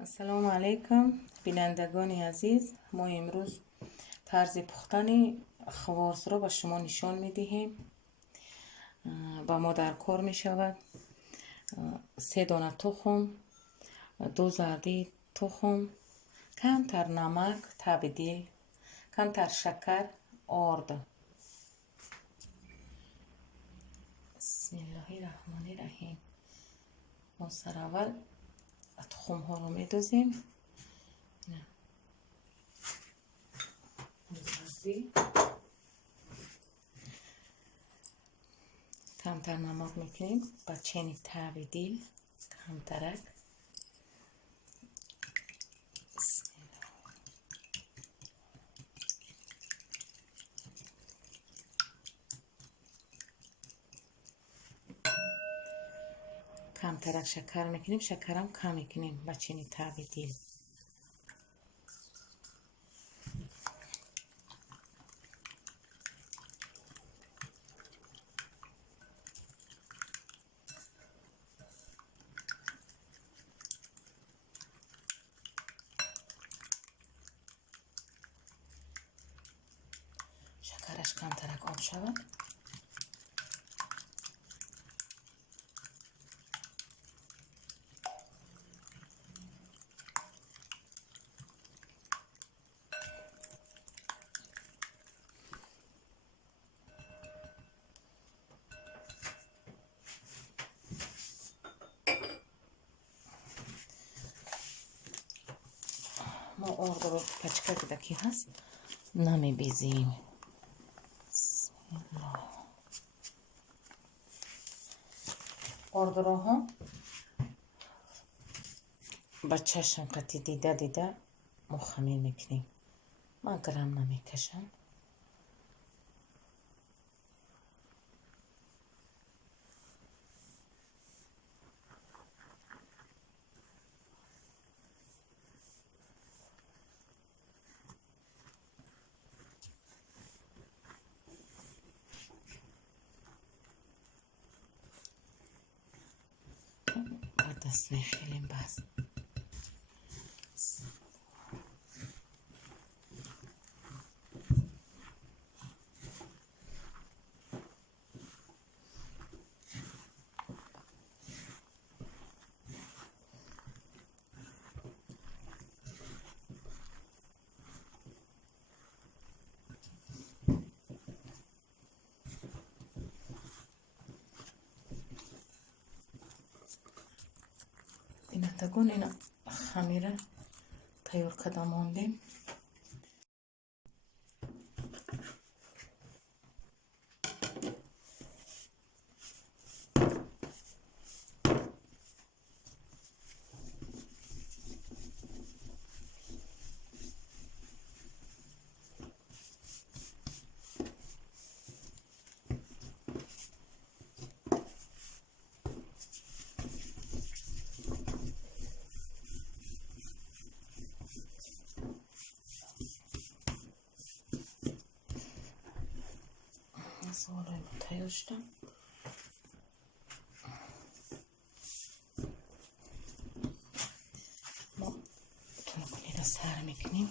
السلام علیکم بینندگان عزیز. ما امروز طرز پختن خواص را به شما نشان میدهیم. با ما در کار می شود 3 دانه تخم، 2 زردی تخم، کمتر نمک تبدیل، کمتر شکر، آرد. بسم الله الرحمن الرحیم. ما سر اول تخم ها رو می دوزیم. کمتر نمک میکنیم با چینی تبدیل کمترک. کمترک شکر میکنیم، شکرم کم میکنیم با چینی تبدیل. شکرش کمترک آب شود. ما آرد رو پچکه که دکی هست نمی بیزیم. آرد رو ها با چشم قطی دیده ما خمیر میکنیم. من گرم نمیکشم. با دست میخیلیم بس. بینندگان اینا خمیره تیار کرده ماندیم. سوالای ما تیار شدم. ما تونکنی را سر میکنیم.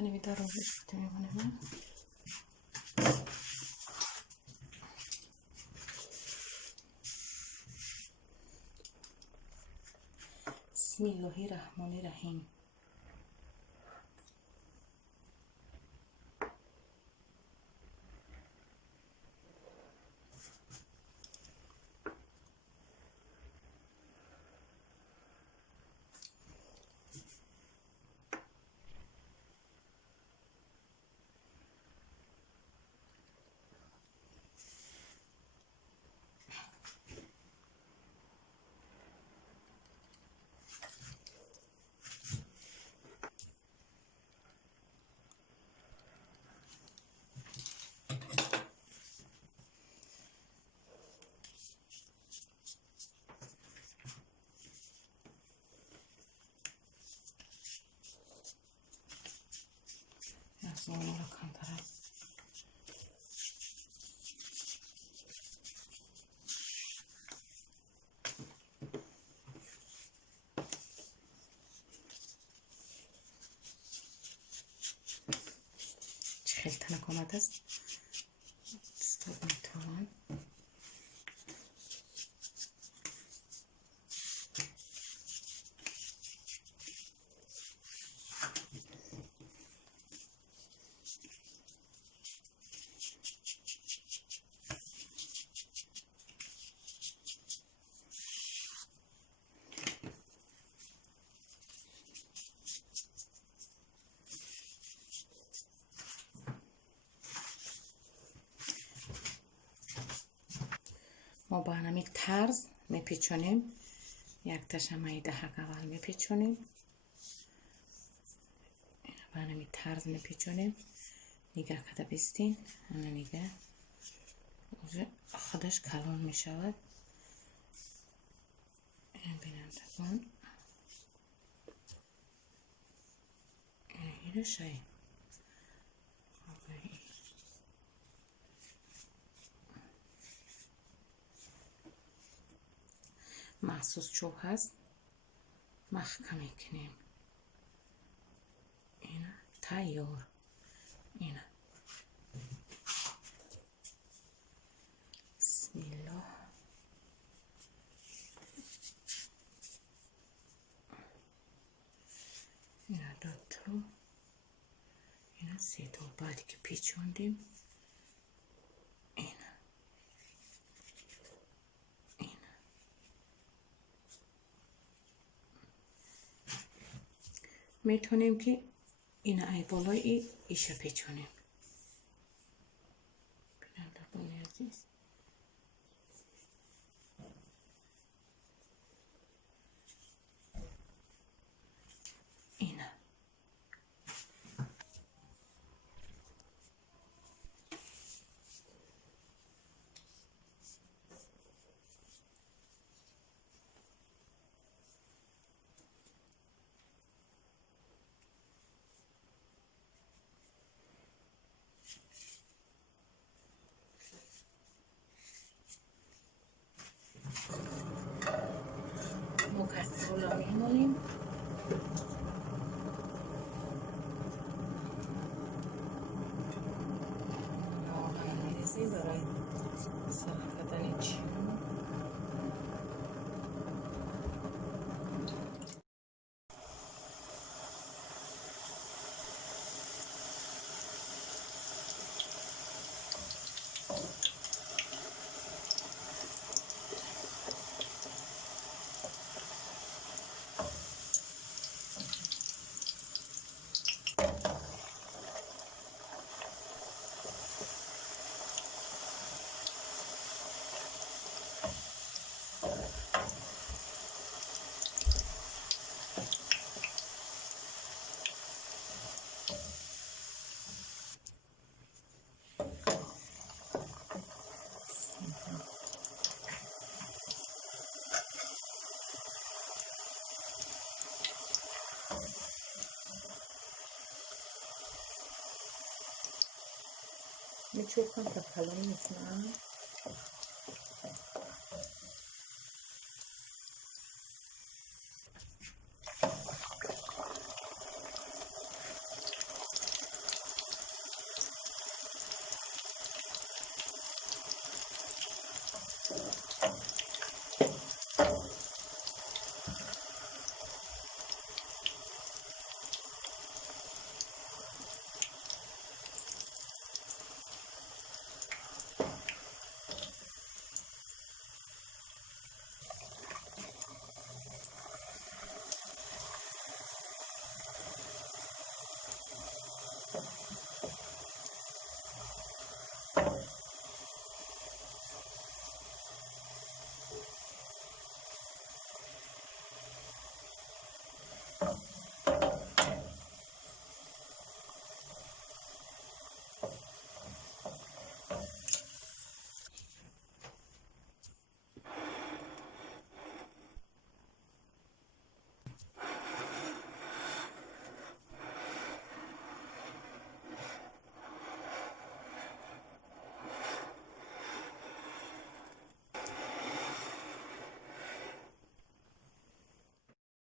Hani bir daha rojiş bitireyim. Bismillahirrahmanirrahim. Sonra kantarım. Çiğeltene komadız. Stop metalon. ما با همین طرز میپیچونیم. یک تشمه 10 اول میپیچونیم. با همین طرز میپیچونیم. نگاه کده بیستین. نگاه خودش کلان میشود. این بینندگان این شایی محسوس چوب هست. محکم میکنیم. این تیار. این بسم الله. این دوتا. این سه تا بعدی که پیچوندیم. میتونیم که این ای بالای ایشه پیچونیم. بینندگان عزیز اینه مکسر رو میمالیم. آهن میریزیم برای سرخ کردن چیون. میچوکم تا کلان میتونم.